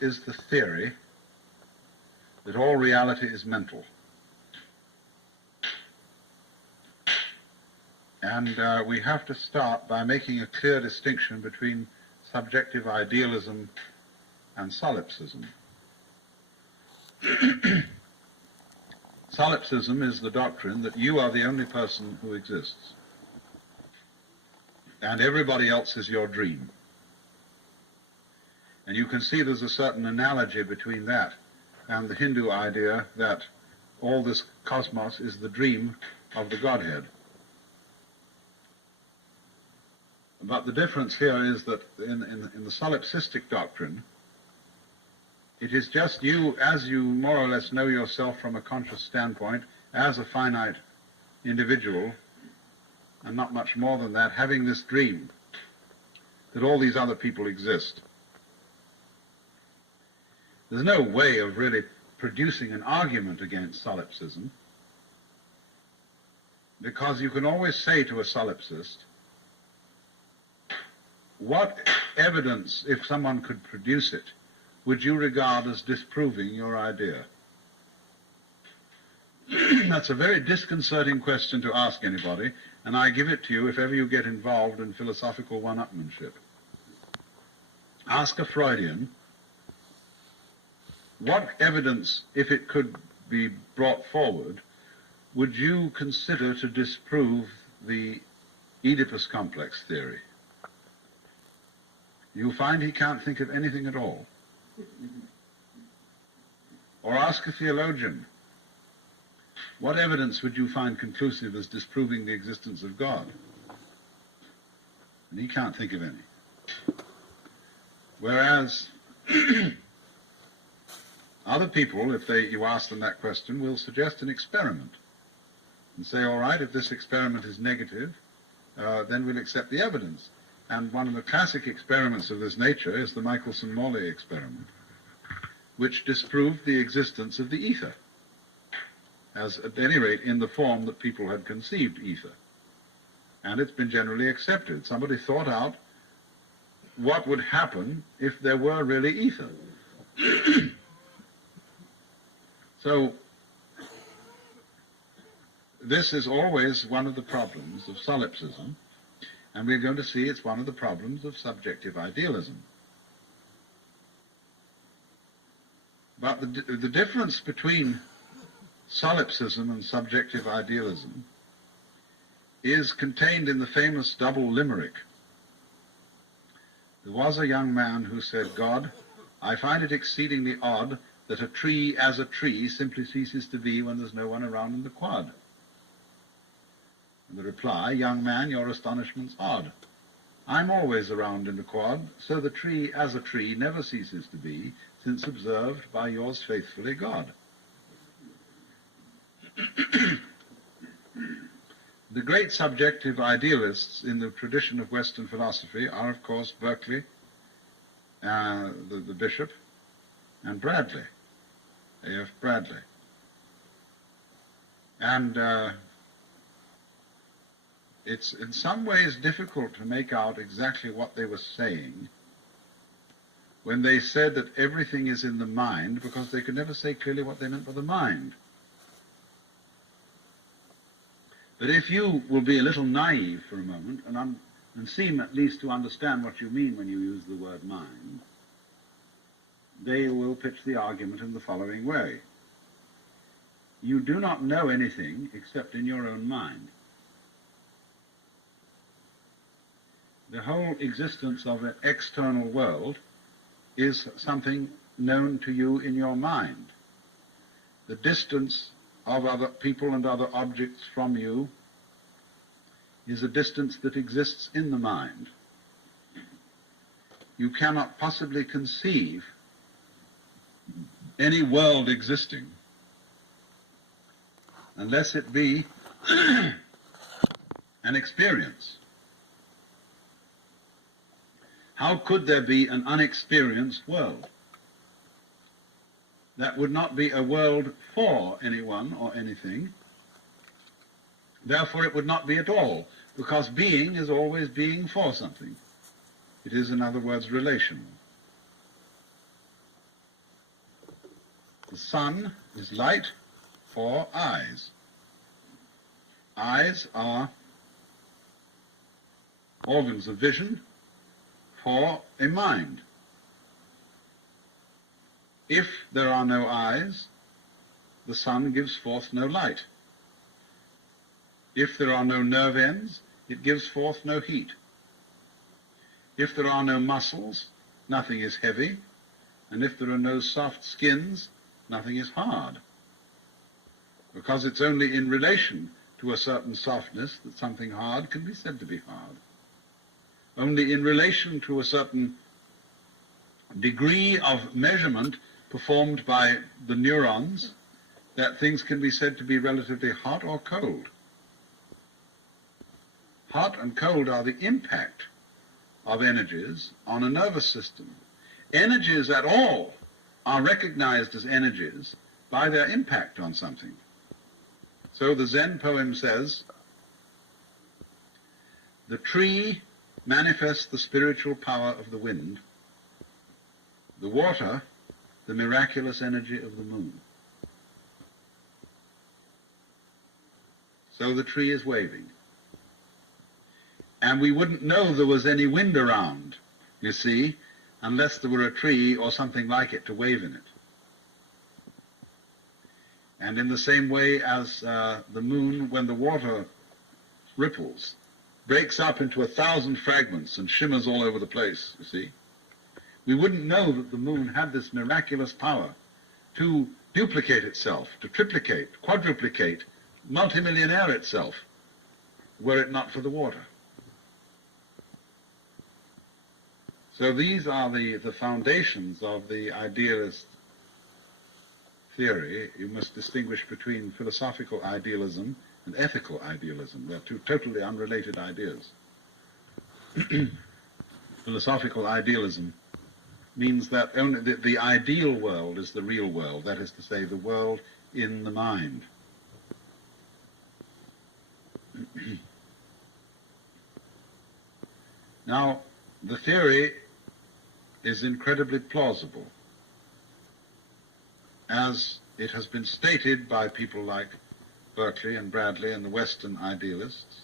is the theory that all reality is mental. And we have to start by making a clear distinction between subjective idealism and solipsism. Solipsism is the doctrine that you are the only person who exists, and everybody else is your dream. And you can see there's a certain analogy between that and the Hindu idea that all this cosmos is the dream of the Godhead. But the difference here is that in the solipsistic doctrine, it is just you, as you more or less know yourself from a conscious standpoint, as a finite individual, and not much more than that, having this dream that all these other people exist. There's no way of really producing an argument against solipsism, because you can always say to a solipsist, what evidence, if someone could produce it, would you regard as disproving your idea? That's a very disconcerting question to ask anybody, and I give it to you if ever you get involved in philosophical one-upmanship. Ask a Freudian, what evidence, if it could be brought forward, would you consider to disprove the Oedipus complex theory? You'll find he can't think of anything at all. Or ask a theologian, what evidence would you find conclusive as disproving the existence of God? And he can't think of any. Whereas other people, if you ask them that question, will suggest an experiment and say, all right, if this experiment is negative, then we'll accept the evidence. And one of the classic experiments of this nature is the Michelson-Morley experiment, which disproved the existence of the ether, as at any rate in the form that people had conceived ether. And it's been generally accepted. Somebody thought out what would happen if there were really ether. So this is always one of the problems of solipsism, and we're going to see it's one of the problems of subjective idealism. But the difference between solipsism and subjective idealism is contained in the famous double limerick. There was a young man who said, God, I find it exceedingly odd that a tree as a tree simply ceases to be when there's no one around in the quad. And the reply, young man, your astonishment's odd. I'm always around in the quad, so the tree as a tree never ceases to be, since observed by yours faithfully, God. The great subjective idealists in the tradition of Western philosophy are, of course, Berkeley, the bishop, and Bradley, A.F. Bradley. And it's in some ways difficult to make out exactly what they were saying when they said that everything is in the mind, because they could never say clearly what they meant by the mind. But if you will be a little naive for a moment and seem at least to understand what you mean when you use the word mind, they will pitch the argument in the following way. You do not know anything except in your own mind. The whole existence of an external world is something known to you in your mind. The distance of other people and other objects from you is a distance that exists in the mind. You cannot possibly conceive any world existing unless it be an experience. How could there be an unexperienced world? That would not be a world for anyone or anything. Therefore, it would not be at all, because being is always being for something. It is, in other words, relational. sun is light for eyes. Eyes are organs of vision for a mind. If there are no eyes, the sun gives forth no light. If there are no nerve ends, it gives forth no heat. If there are no muscles, nothing is heavy, and if there are no soft skins, nothing is hard. Because it's only in relation to a certain softness that something hard can be said to be hard. Only in relation to a certain degree of measurement performed by the neurons that things can be said to be relatively hot or cold. Hot and cold are the impact of energies on a nervous system. Energies at all are recognized as energies by their impact on something. So the Zen poem says, the tree manifests the spiritual power of the wind, the water the miraculous energy of the moon. So the tree is waving. And we wouldn't know there was any wind around, you see, unless there were a tree or something like it to wave in it. And in the same way as the moon, when the water ripples, breaks up into 1,000 fragments and shimmers all over the place, you see, we wouldn't know that the moon had this miraculous power to duplicate itself, to triplicate, quadruplicate, multimillionaire itself, were it not for the water. So these are the foundations of the idealist theory. You must distinguish between philosophical idealism and ethical idealism. They're two totally unrelated ideas. Philosophical idealism means that only the ideal world is the real world, that is to say, the world in the mind. Now, the theory is incredibly plausible, as it has been stated by people like Berkeley and Bradley and the Western idealists.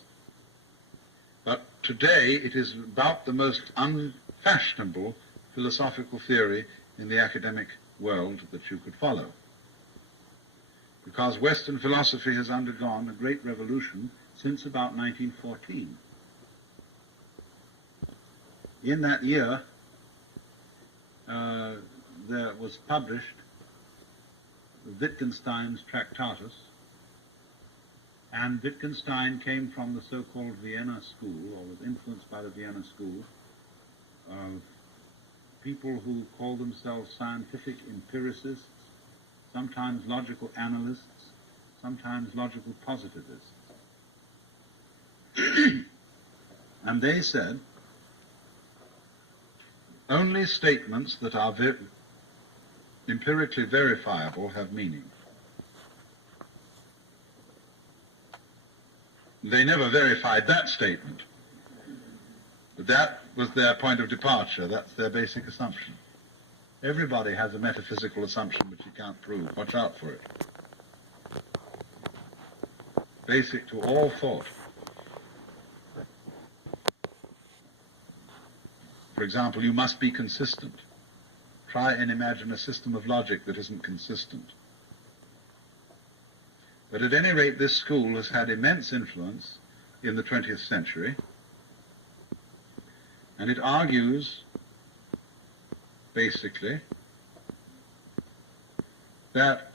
But today it is about the most unfashionable philosophical theory in the academic world that you could follow. Because Western philosophy has undergone a great revolution since about 1914. In that year, there was published Wittgenstein's Tractatus, and Wittgenstein came from the so-called Vienna school, or was influenced by the Vienna school, of people who call themselves scientific empiricists, sometimes logical analysts, sometimes logical positivists. And they said, only statements that are empirically verifiable have meaning. They never verified that statement, but that was their point of departure. That's their basic assumption. Everybody has a metaphysical assumption which you can't prove. Watch out for it. Basic to all thought. For example, you must be consistent. Try and imagine a system of logic that isn't consistent. But at any rate, this school has had immense influence in the 20th century, and it argues, basically, that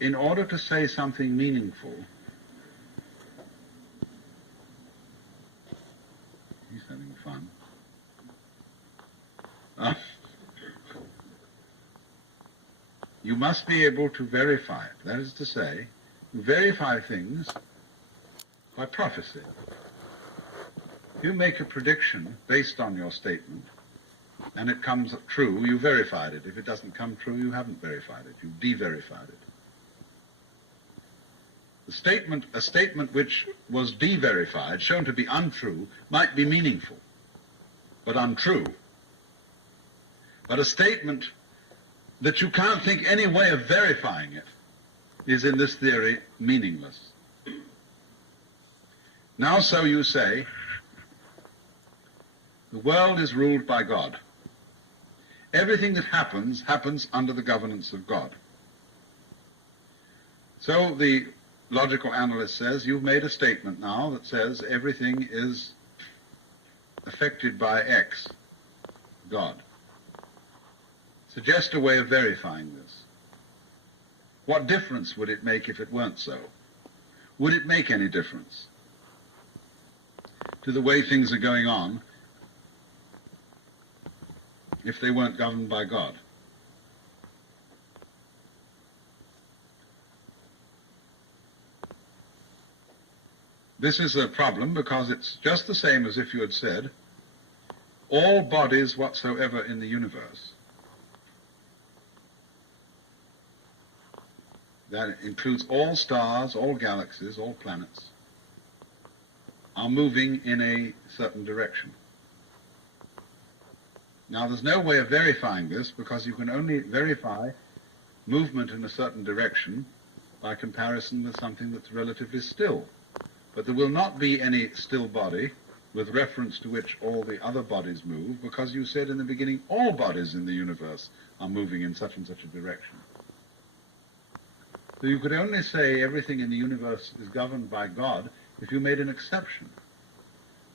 in order to say something meaningful, he's having fun. You must be able to verify it. That is to say, you verify things by prophecy. If you make a prediction based on your statement, and it comes true, you verified it. If it doesn't come true, you haven't verified it. You've de-verified it. A statement which was de-verified, shown to be untrue, might be meaningful, but untrue. But a statement that you can't think any way of verifying it is in this theory meaningless. Now, so you say, the world is ruled by God. Everything that happens, happens under the governance of God. So the logical analyst says, you've made a statement now that says everything is affected by X, God. Suggest a way of verifying this. What difference would it make if it weren't so? Would it make any difference to the way things are going on if they weren't governed by God? This is a problem because it's just the same as if you had said, all bodies whatsoever in the universe, that includes all stars, all galaxies, all planets, are moving in a certain direction. Now, there's no way of verifying this because you can only verify movement in a certain direction by comparison with something that's relatively still. But there will not be any still body with reference to which all the other bodies move, because you said in the beginning all bodies in the universe are moving in such and such a direction. So you could only say everything in the universe is governed by God if you made an exception.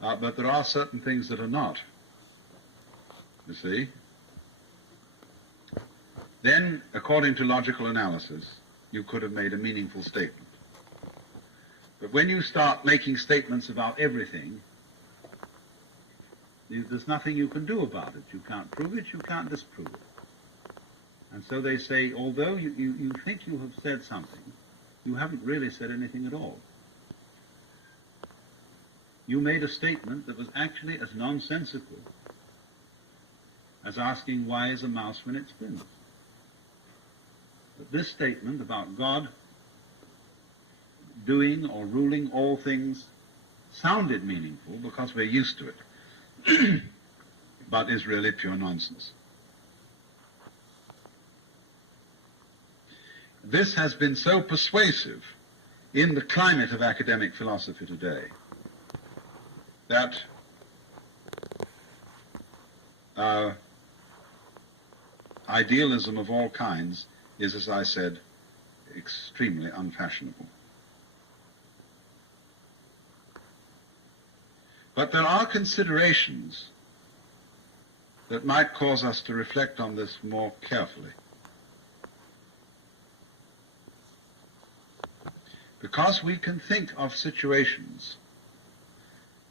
But there are certain things that are not, you see. Then, according to logical analysis, you could have made a meaningful statement. But when you start making statements about everything, there's nothing you can do about it. You can't prove it, you can't disprove it. And so they say, although you think you have said something, you haven't really said anything at all. You made a statement that was actually as nonsensical as asking why is a mouse when it spins. But this statement about God doing or ruling all things sounded meaningful because we're used to it, but is really pure nonsense. This has been so persuasive in the climate of academic philosophy today that idealism of all kinds is, as I said, extremely unfashionable. But there are considerations that might cause us to reflect on this more carefully. Because we can think of situations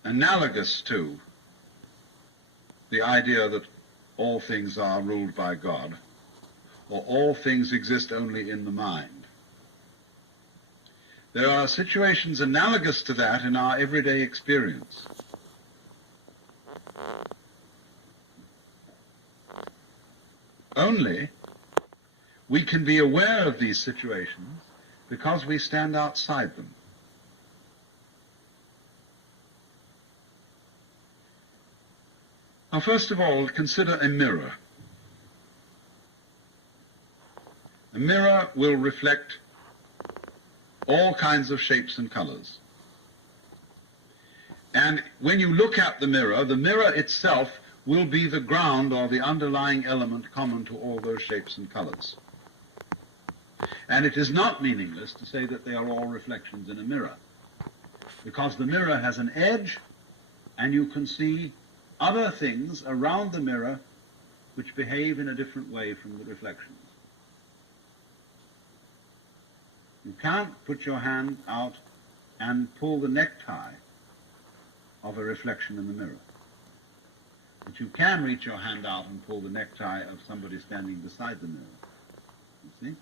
analogous to the idea that all things are ruled by God, or all things exist only in the mind. There are situations analogous to that in our everyday experience. Only we can be aware of these situations because we stand outside them. Now, first of all, consider a mirror. A mirror will reflect all kinds of shapes and colors. And when you look at the mirror itself will be the ground or the underlying element common to all those shapes and colors. And it is not meaningless to say that they are all reflections in a mirror, because the mirror has an edge, and you can see other things around the mirror which behave in a different way from the reflections. You can't put your hand out and pull the necktie of a reflection in the mirror. But you can reach your hand out and pull the necktie of somebody standing beside the mirror. You see?